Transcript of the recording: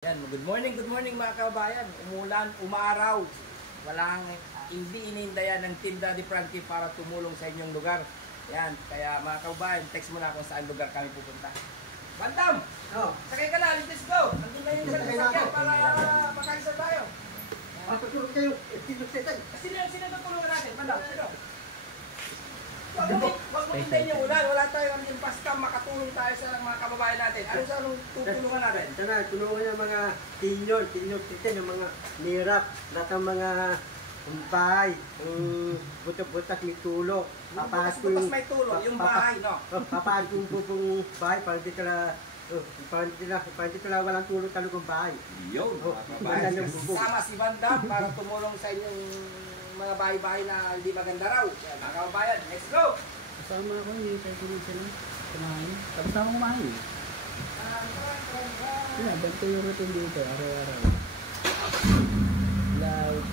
Yan, good morning mga kababayan. Umulan, umaraw. Walang hindi inindayan ng Tinda de Frankie para tumulong sa inyong lugar. Yan, kaya mga kababayan, text mo na kung saan lugar kami pupunta. Bandam! Oh. Sakay ka na, let's go! Nandun na yung isang sasakyan para makaisa tayo. Patutulog kayo, tinutitay. Sino tutulungan natin? Bandam, sino? Huwag mo hintayin yung ulan. Wala tayong basta makatulong tayo sa mga kababayan natin. Ano sa anong tutulungan natin? Ito na, tulungan ng mga tinutitay, ng mga nirap, lahat ng mga bahay, butas may tulo. Butas may tulo, yung bahay, no? Papahat yung bubong bahay para di tala walang tulo talagang bahay. Yun, sama si Bandam para tumulong sa inyong mga bahay-bahay na hindi maganda raw. Yan, mga kababayan, let's go! Kasama ako, hindi tayo kunin sila. Kumain. Tapos ako kumain. Wala, ganito yung routine dito, araw-araw. Live.